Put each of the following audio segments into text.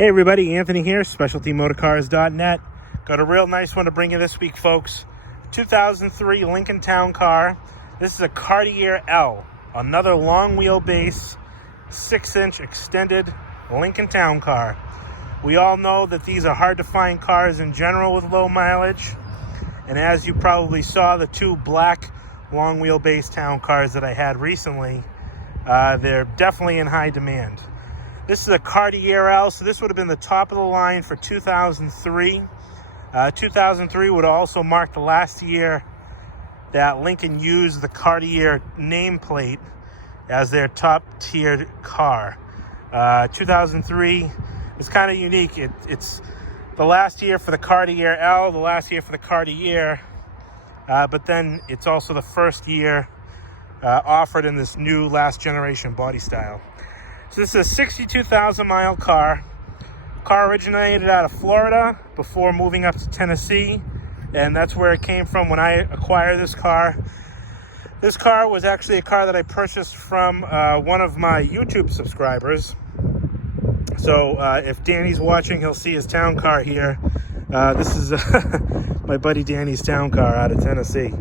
Hey everybody, Anthony here, specialtymotorcars.net. Got a real nice one to bring you this week, folks. 2003 Lincoln Town Car. This is a Cartier L, another long wheelbase, 6-inch extended Lincoln Town Car. We all know that these are hard to find cars in general with low mileage. And as you probably saw, the two black long wheelbase town cars that I had recently, they're definitely in high demand. This is a Cartier L, so this would have been the top of the line for 2003. 2003 would also mark the last year that Lincoln used the Cartier nameplate as their top tiered car. 2003 is kind of unique. It's the last year for the Cartier L, the last year for the Cartier, but then it's also the first year offered in this new last generation body style. So this is a 62,000 mile car. Car originated out of Florida before moving up to Tennessee, and that's where it came from when I acquired this car. This car was actually a car that I purchased from one of my YouTube subscribers. So if Danny's watching, he'll see his town car here. This is my buddy Danny's town car out of Tennessee.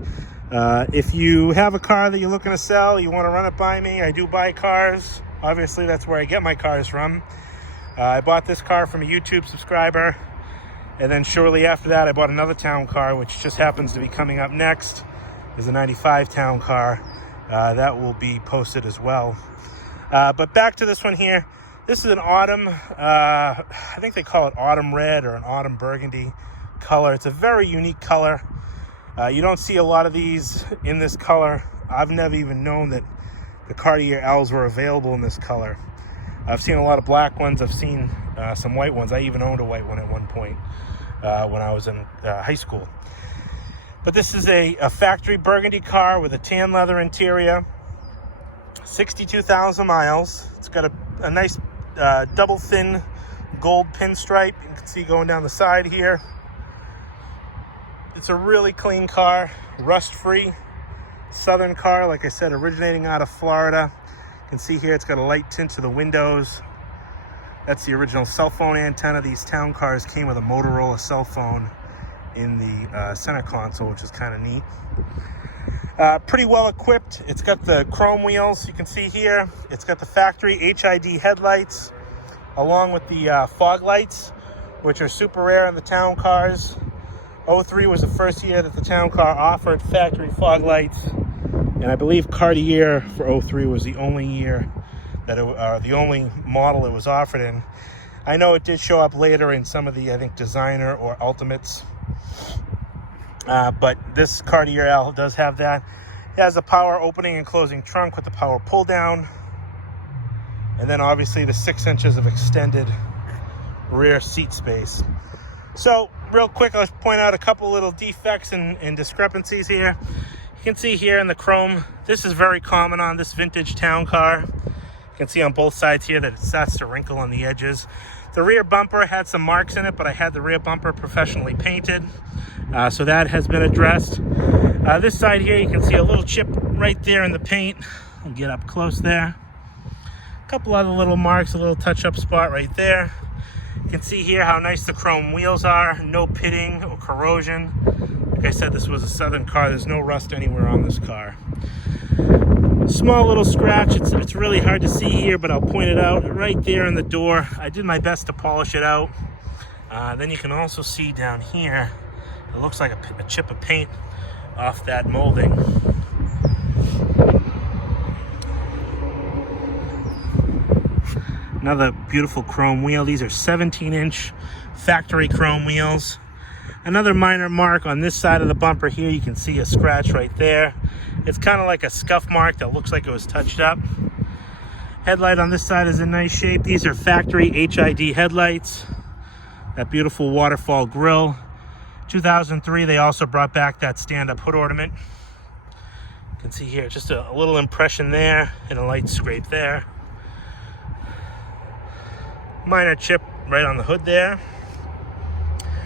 If you have a car that you're looking to sell, you want to run it by me, I do buy cars. Obviously, that's where I get my cars from. I bought this car from a YouTube subscriber, and then shortly after that, I bought another town car, which just happens to be coming up next. Is a 95 town car. That will be posted as well. But back to this one here. This is an autumn, I think they call it autumn red or an autumn burgundy color. It's a very unique color. You don't see a lot of these in this color. I've never even known that the Cartier L's were available in this color. I've seen a lot of black ones. I've seen some white ones. I even owned a white one at one point when I was in high school. But this is a factory burgundy car with a tan leather interior. 62,000 miles. It's got a nice double thin gold pinstripe. You can see going down the side here. It's a really clean car, rust-free. Southern car, like I said, originating out of Florida. You can see here it's got a light tint to the windows. That's the original cell phone antenna. These town cars came with a Motorola cell phone in the center console, which is kind of neat. Pretty well equipped. It's got the chrome wheels you can see here. It's got the factory HID headlights along with the fog lights, which are super rare in the town cars. 03 was the first year that the town car offered factory fog lights, and I believe Cartier for 03 was the only year that the only model it was offered in. I know it did show up later in some of the, I think, designer or ultimates, but this Cartier L does have that. It has a power opening and closing trunk with the power pull down, and then obviously the 6 inches of extended rear seat space. So real quick, let's point out a couple little defects and discrepancies here. You can see here in the chrome, this is very common on this vintage town car. You can see on both sides here that it starts to wrinkle on the edges. The rear bumper had some marks in it, but I had the rear bumper professionally painted. So that has been addressed. This side here, you can see a little chip right there in the paint. I'll get up close there. A couple other little marks, a little touch-up spot right there. You can see here how nice the chrome wheels are, no pitting or corrosion. Like I said, this was a Southern car. There's no rust anywhere on this car. Small little scratch. It's really hard to see here, but I'll point it out right there in the door. I did my best to polish it out. Then you can also see down here, it looks like a chip of paint off that molding. Another beautiful chrome wheel. These are 17-inch factory chrome wheels. Another minor mark on this side of the bumper here. You can see a scratch right there. It's kind of like a scuff mark that looks like it was touched up. Headlight on this side is in nice shape. These are factory HID headlights. That beautiful waterfall grille. 2003, they also brought back that stand-up hood ornament. You can see here just a little impression there and a light scrape there. Minor chip right on the hood there.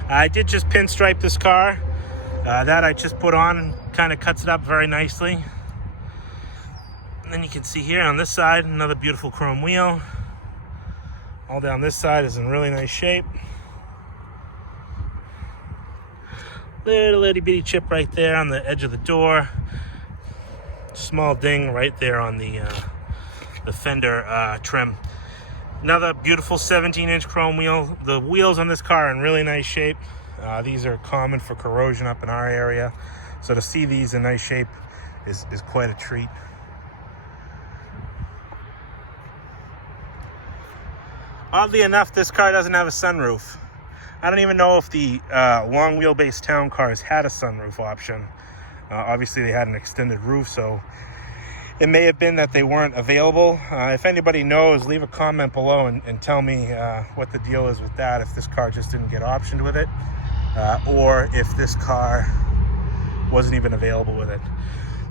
I did just pinstripe this car. That I just put on and kind of cuts it up very nicely. And then you can see here on this side, another beautiful chrome wheel. All down this side is in really nice shape. Little itty bitty chip right there on the edge of the door. Small ding right there on the fender trim. Another beautiful 17-inch chrome wheel. The wheels on this car are in really nice shape. These are common for corrosion up in our area, so to see these in nice shape is quite a treat. Oddly enough, this car doesn't have a sunroof. I don't even know if the long wheelbase town cars had a sunroof option. Obviously, they had an extended roof, so it may have been that they weren't available. If anybody knows, leave a comment below and tell me what the deal is with that, if this car just didn't get optioned with it, or if this car wasn't even available with it.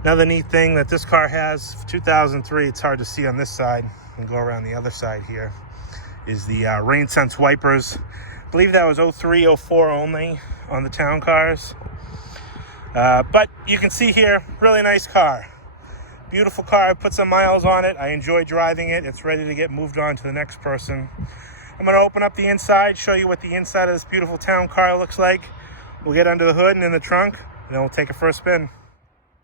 Another neat thing that this car has, 2003, it's hard to see on this side, and go around the other side here, is the rain sense wipers. I believe that was 03, 04 only on the town cars. But you can see here, really nice car. Beautiful car. I put some miles on it. I enjoy driving it. It's ready to get moved on to the next person. I'm going to open up the inside, show you what the inside of this beautiful town car looks like. We'll get under the hood and in the trunk, and then we'll take it for a spin.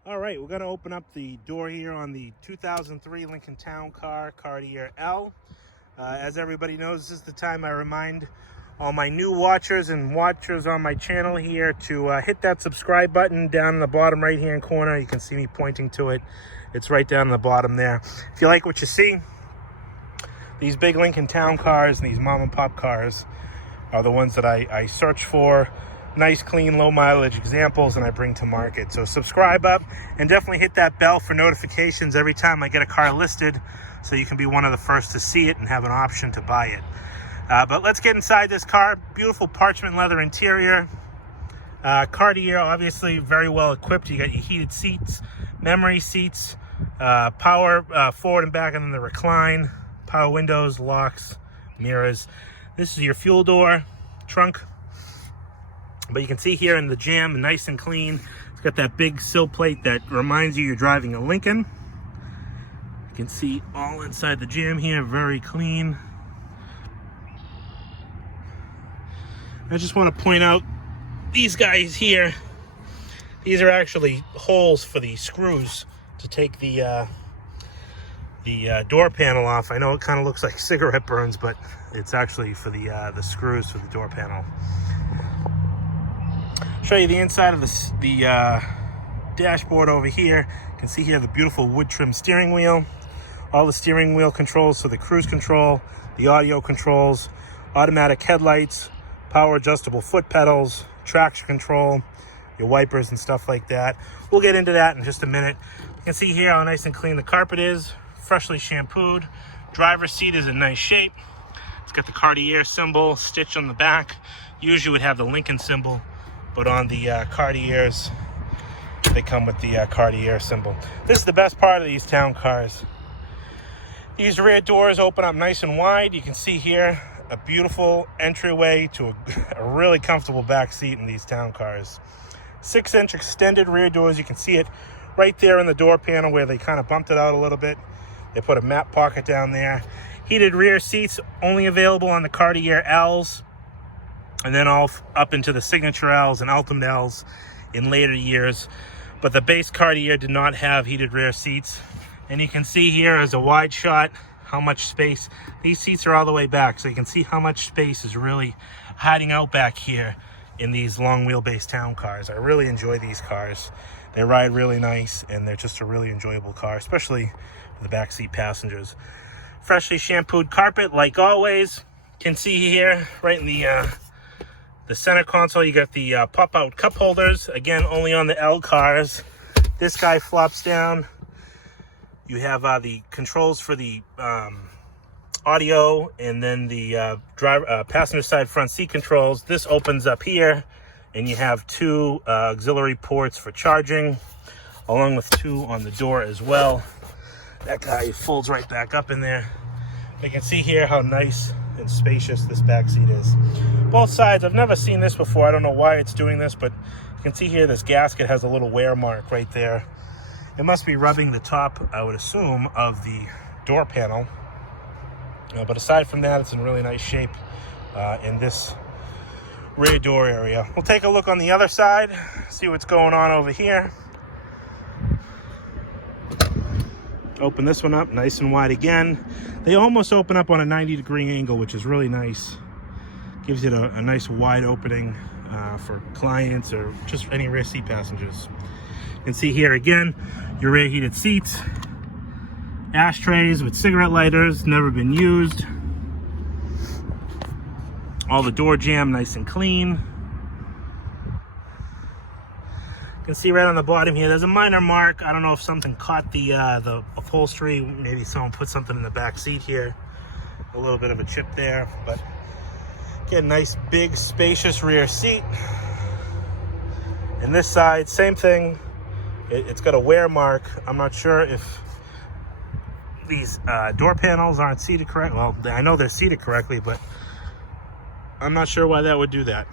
All right, we're going to open up the door here on the 2003 Lincoln Town Car Cartier L. As everybody knows, this is the time I remind all my new watchers and watchers on my channel here to hit that subscribe button down in the bottom right hand corner. You can see me pointing to it. It's right down in the bottom there. If you like what you see, these big Lincoln Town cars and these mom and pop cars are the ones that I search for. Nice, clean, low mileage examples, and I bring to market. So subscribe up and definitely hit that bell for notifications every time I get a car listed, so you can be one of the first to see it and have an option to buy it. But let's get inside this car. Beautiful parchment leather interior. Cartier, obviously very well equipped. You got your heated seats, memory seats, power forward and back, and then the recline, power windows, locks, mirrors. This is your fuel door, trunk. But you can see here in the jam, nice and clean. It's got that big sill plate that reminds you you're driving a Lincoln. You can see all inside the jam here, very clean. I just want to point out these guys here. These are actually holes for the screws to take the door panel off. I know it kind of looks like cigarette burns, but it's actually for the screws for the door panel. Show you the inside of the dashboard over here. You can see here the beautiful wood trim steering wheel. All the steering wheel controls, so the cruise control, the audio controls, automatic headlights, power adjustable foot pedals, traction control, your wipers and stuff like that. We'll get into that in just a minute. You can see here how nice and clean the carpet is, freshly shampooed. Driver's seat is in nice shape. It's got the Cartier symbol stitched on the back. Usually would have the Lincoln symbol, but on the Cartiers, they come with the Cartier symbol. This is the best part of these town cars. These rear doors open up nice and wide. You can see here a beautiful entryway to a really comfortable back seat in these town cars. 6-inch extended rear doors. You can see it right there in the door panel where they kind of bumped it out a little bit. They put a map pocket down there. Heated rear seats, only available on the Cartier L's, and then all up into the Signature L's and Ultimate L's in later years. But the base Cartier did not have heated rear seats. And you can see here as a wide shot how much space. These seats are all the way back, so you can see how much space is really hiding out back here in these long wheelbase town cars. I really enjoy these cars. They ride really nice, and they're just a really enjoyable car, especially for the backseat passengers. Freshly shampooed carpet, like always. You can see here, right in the center console, you got the pop-out cup holders. Again, only on the L cars. This guy flops down. You have the controls for the audio, and then the passenger side front seat controls. This opens up here, and you have 2 auxiliary ports for charging, along with 2 on the door as well. That guy folds right back up in there. You can see here how nice and spacious this back seat is. Both sides, I've never seen this before. I don't know why it's doing this, but you can see here this gasket has a little wear mark right there. It must be rubbing the top, I would assume, of the door panel. But aside from that, it's in really nice shape in this rear door area. We'll take a look on the other side, see what's going on over here. Open this one up nice and wide again. They almost open up on a 90-degree angle, which is really nice. Gives it a nice wide opening for clients or just any rear seat passengers. You can see here again, your rear heated seats, ashtrays with cigarette lighters, never been used. All the door jamb nice and clean. You can see right on the bottom here, there's a minor mark. I don't know if something caught the upholstery. Maybe someone put something in the back seat here. A little bit of a chip there, but get a nice big spacious rear seat. And this side, same thing. It's got a wear mark. I'm not sure if these door panels aren't seated correct. Well, I know they're seated correctly, but I'm not sure why that would do that.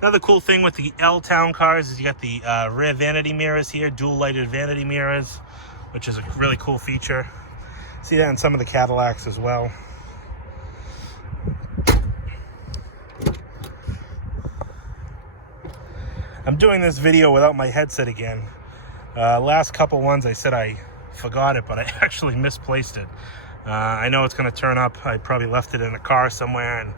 Another cool thing with the L Town cars is you got the rear vanity mirrors here, dual lighted vanity mirrors, which is a really cool feature. See that in some of the Cadillacs as well. I'm doing this video without my headset again. Last couple ones I said I forgot it, but I actually misplaced it. I know it's going to turn up. I probably left it in a car somewhere and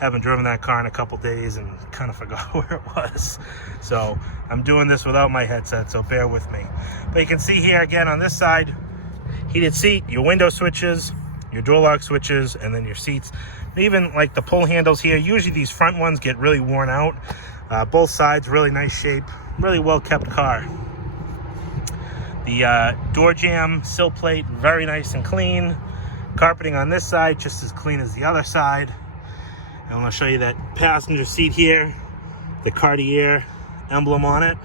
haven't driven that car in a couple days and kind of forgot where it was. So I'm doing this without my headset, so bear with me. But you can see here again on this side, heated seat, your window switches, your door lock switches, and then your seats. Even like the pull handles here, usually these front ones get really worn out. Both sides, really nice shape, really well kept car. The door jamb, sill plate, very nice and clean. Carpeting on this side, just as clean as the other side. And I'm going to show you that passenger seat here, the Cartier emblem on it.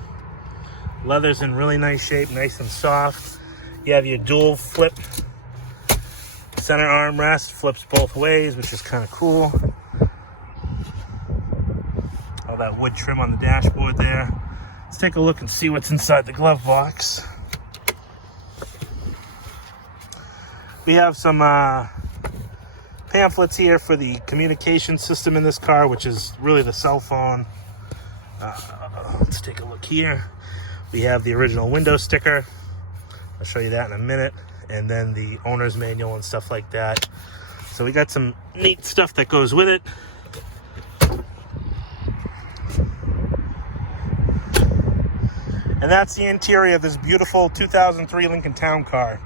Leather's in really nice shape, nice and soft. You have your dual flip center armrest, flips both ways, which is kind of cool. All that wood trim on the dashboard there. Let's take a look and see what's inside the glove box. We have some pamphlets here for the communication system in this car, which is really the cell phone. Let's take a look here. We have the original window sticker. I'll show you that in a minute. And then the owner's manual and stuff like that. So we got some neat stuff that goes with it. And that's the interior of this beautiful 2003 Lincoln Town Car.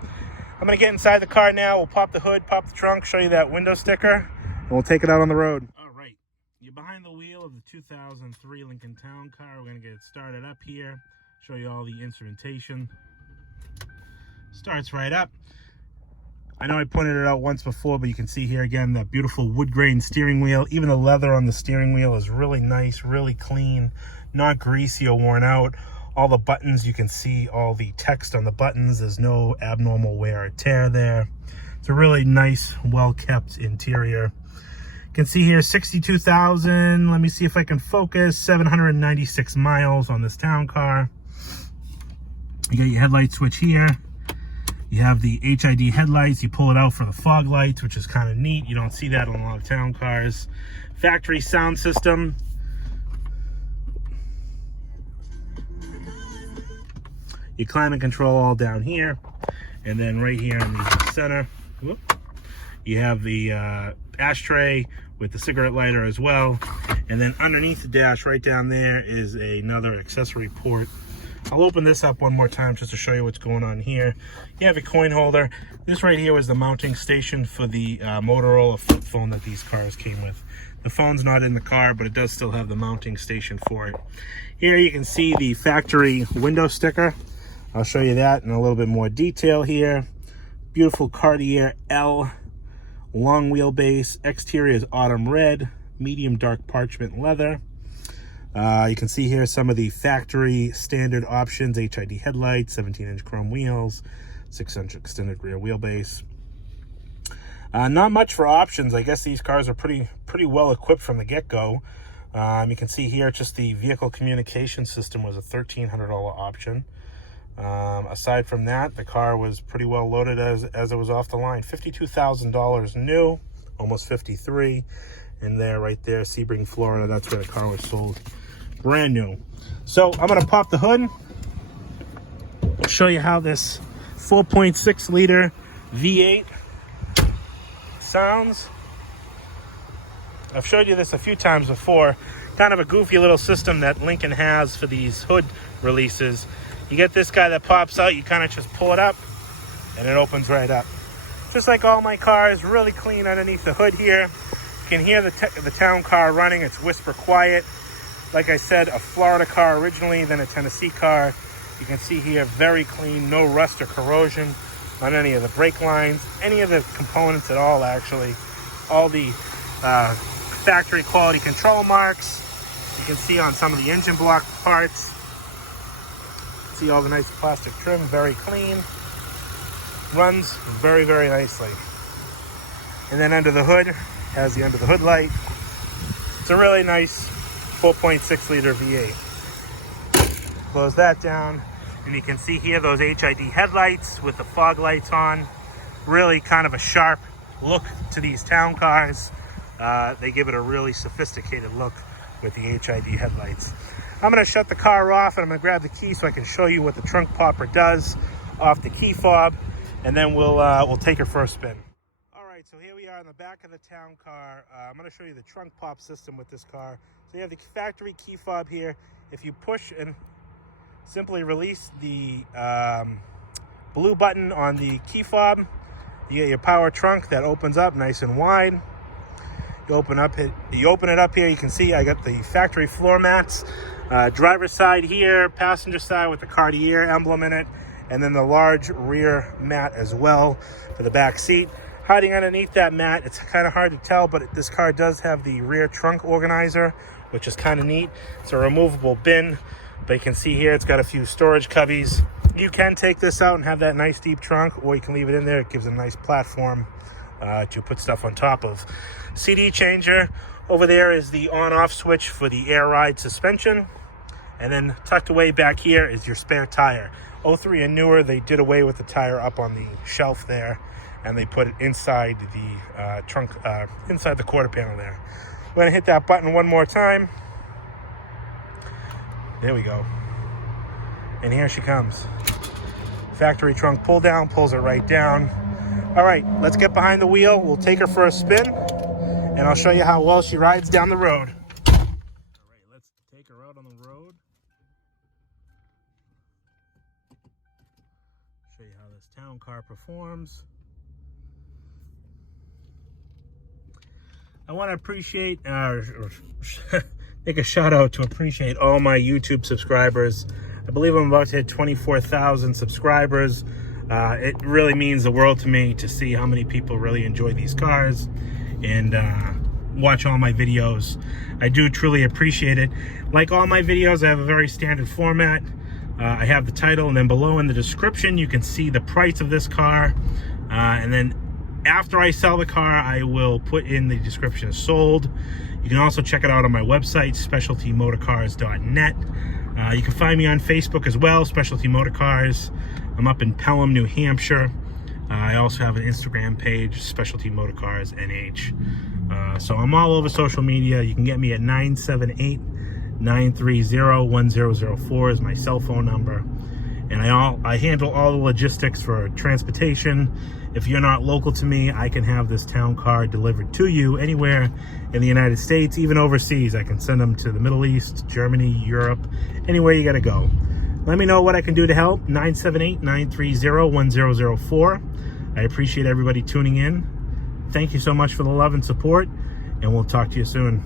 I'm going to get inside the car now. We'll pop the hood, pop the trunk, show you that window sticker, and we'll take it out on the road. All right. You're behind the wheel of the 2003 Lincoln Town Car. We're going to get it started up here, show you all the instrumentation. Starts right up. I know I pointed it out once before, but you can see here again that beautiful wood grain steering wheel. Even the leather on the steering wheel is really nice, really clean, not greasy or worn out. All the buttons, you can see all the text on the buttons. There's no abnormal wear or tear there. It's a really nice, well-kept interior. You can see here 62,000, let me see if I can focus, 796 miles on this town car. You got your headlight switch here. You have the HID headlights. You pull it out for the fog lights, which is kind of neat. You don't see that on a lot of town cars. Factory sound system. Your climate control all down here. And then right here in the center, you have the ashtray with the cigarette lighter as well. And then underneath the dash right down there is another accessory port. I'll open this up one more time just to show you what's going on here. You have a coin holder. This right here was the mounting station for the Motorola flip phone that these cars came with. The phone's not in the car, but it does still have the mounting station for it. Here you can see the factory window sticker. I'll show you that in a little bit more detail here. Beautiful Cartier L, long wheelbase. Exterior is autumn red, medium dark parchment leather. You can see here some of the factory standard options: HID headlights, 17-inch chrome wheels, 6-inch extended rear wheelbase. Not much for options. I guess these cars are pretty well equipped from the get-go. You can see here just the vehicle communication system was a $1,300 option. Aside from that, the car was pretty well loaded as it was off the line. $52,000 new, almost 53. And there, right there, Sebring, Florida, that's where the car was sold, brand new. So I'm gonna pop the hood, show you how this 4.6 liter V8 sounds. I've showed you this a few times before. Kind of a goofy little system that Lincoln has for these hood releases. You get this guy that pops out, you kind of just pull it up and it opens right up. Just like all my cars, really clean underneath the hood here. You can hear the town car running, it's whisper quiet. Like I said, a Florida car originally, then a Tennessee car. You can see here, very clean, no rust or corrosion on any of the brake lines, any of the components at all actually. All the factory quality control marks you can see on some of the engine block parts. See all the nice plastic trim, very clean. Runs very, very nicely. And then under the hood, has the under the hood light. It's a really nice 4.6 liter V8. Close that down, and you can see here those HID headlights with the fog lights on. Really kind of a sharp look to these town cars. They give it a really sophisticated look with the HID headlights. I'm going to shut the car off and I'm going to grab the key so I can show you what the trunk popper does off the key fob, and then we'll take her for a spin. All right, so here we are in the back of the town car. I'm going to show you the trunk pop system with this car. So you have the factory key fob here. If you push and simply release the blue button on the key fob, you get your power trunk that opens up nice and wide. You open it up here, you can see I got the factory floor mats. Driver's side here, passenger side with the Cartier emblem in it, and then the large rear mat as well for the back seat. Hiding underneath that mat, it's kind of hard to tell, but this car does have the rear trunk organizer, which is kind of neat. It's a removable bin, but you can see here it's got a few storage cubbies. You can take this out and have that nice deep trunk, or you can leave it in there. It gives a nice platform to put stuff on top of. CD changer. Over there is the on-off switch for the air ride suspension. And then tucked away back here is your spare tire. 03 and newer, they did away with the tire up on the shelf there, and they put it inside the trunk, inside the quarter panel there. We're gonna hit that button one more time. There we go. And here she comes. Factory trunk pull down, pulls it right down. All right, let's get behind the wheel. We'll take her for a spin, and I'll show you how well she rides down the road. All right, let's take her out on the road. Show you how this town car performs. I want to appreciate, make a shout out to appreciate all my YouTube subscribers. I believe I'm about to hit 24,000 subscribers. It really means the world to me to see how many people really enjoy these cars and watch all my videos. I do truly appreciate it. Like all my videos, I have a very standard format. I have the title, and then below in the description you can see the price of this car, and then after I sell the car, I will put in the description sold. You can also check it out on my website, specialtymotorcars.net. You can find me on Facebook as well, Specialty Motorcars. I'm up in Pelham, New Hampshire. I also have an Instagram page, Specialty Motorcars NH. So I'm all over social media. You can get me at 978-930-1004 is my cell phone number. And I handle all the logistics for transportation. If you're not local to me, I can have this town car delivered to you anywhere in the United States, even overseas. I can send them to the Middle East, Germany, Europe, anywhere you gotta go. Let me know what I can do to help. 978-930-1004. I appreciate everybody tuning in. Thank you so much for the love and support, and we'll talk to you soon.